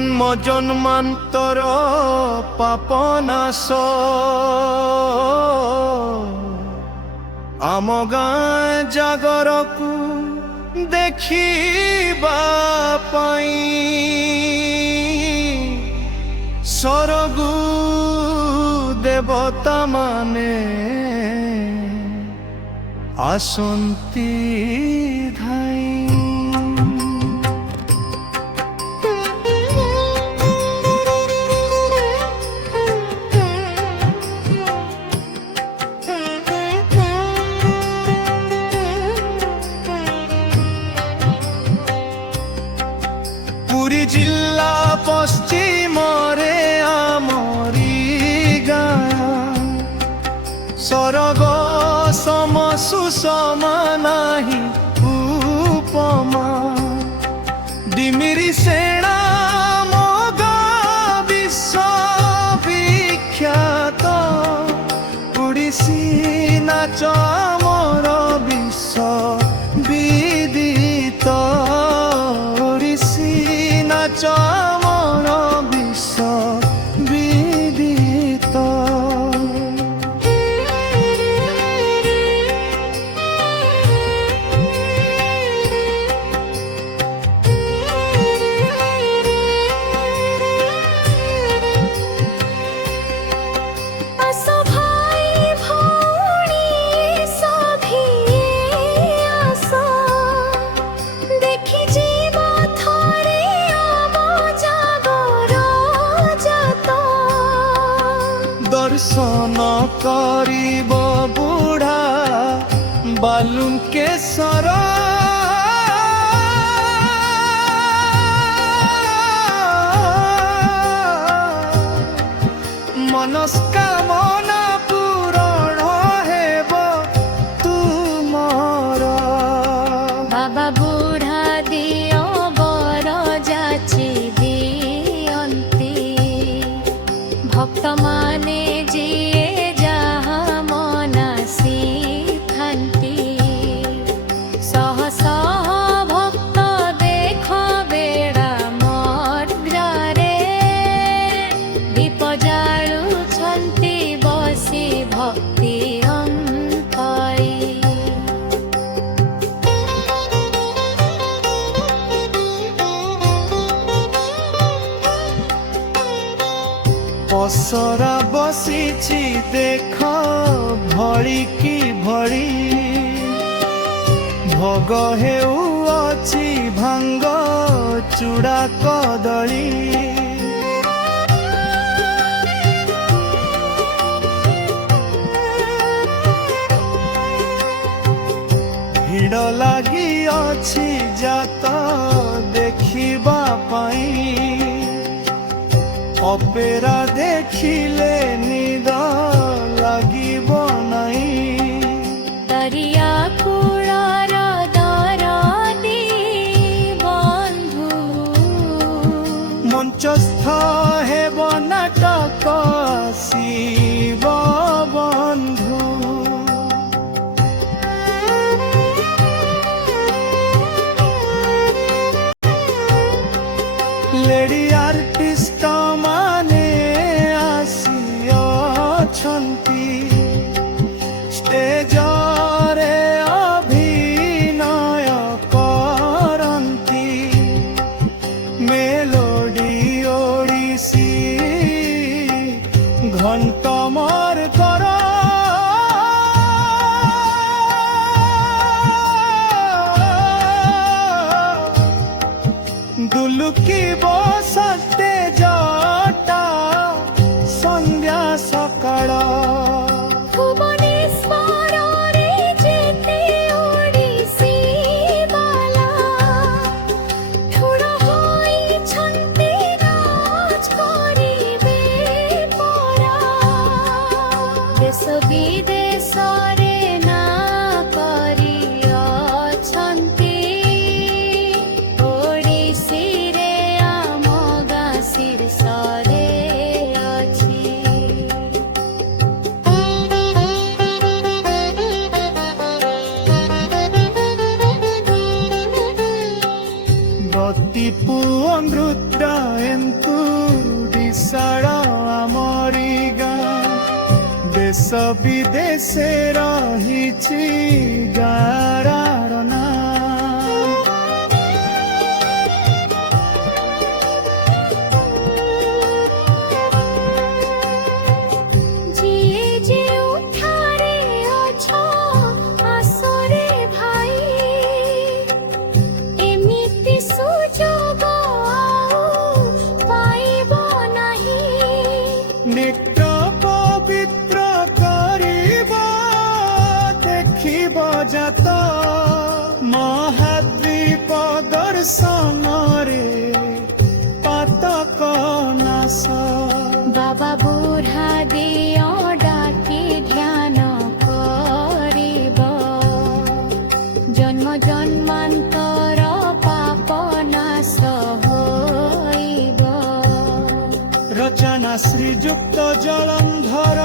জন্ম জন্মান্তর পাপনাশ आम गाँ जागरकू देखिबा पाई सरगु देवता माने आसंती धाई। पुरी जिल्ला पश्चिम रे आमरी गाँ सरग सम सुषम नाही उपमा डिमिरी सेना मोगा विश्व विख्यात उड़ीसी नाच मोर विश्व विदित नाच मोर विश्व विदित। दर्शन करिब बुढ़ा बालुकेश्वर मनस्कामना पूरण हेब तुमर। बाबा बुढ़ा दियो बर जाची दियंती भक्त माने पसरा बसीछि देख भड़ी की भड़ी भोग हेउछि भांग चूड़ा कदली भिड़ लगी अछि जात देखिबा पाई अपेरा देखिले निद लागिब नाई। दरिया कूलर दरदी बंधु मंचस्थ हेब नाटक शिव बंधु लेडी आर्टिस्ट माने आसिअछन्ति स्टेज रे अभिनय करन्ति मेलोडी ओडिसी घंट मोर कर दुलुकी बसते जटा संध्या सकाळ भुवनेश्वर रे जेते ओडिसी बाला ठुर होई छन्ते नाच करिबे परा देश विदेश रे ना करिअछन्ति ओडिसी रे आम বিশাল আমরি গাঁ দেশ বিদেশে রহিছি গাঁর না ଯିଏ ଯେଉଁଠାରେ ଅଛ ଆସରେ ଭାଇ ଏମିତି ସୁଯୋଗ ଆଉ ପାଇବ ନାହିଁ নিত্য পবিত্র করিব দেখিব জাত মহাদ্বীপ দর্শনরে পাতক নাশ ବାବା ବୁଢ଼ା ଦିଅ ଡାକି ଧ୍ୟାନ କରିବ ଜନ୍ମ ଜନ୍ମାନ୍ତର ପାପ ନାଶ ହୋଇବ রচনা শ্রীযুক্ত জলন্ধর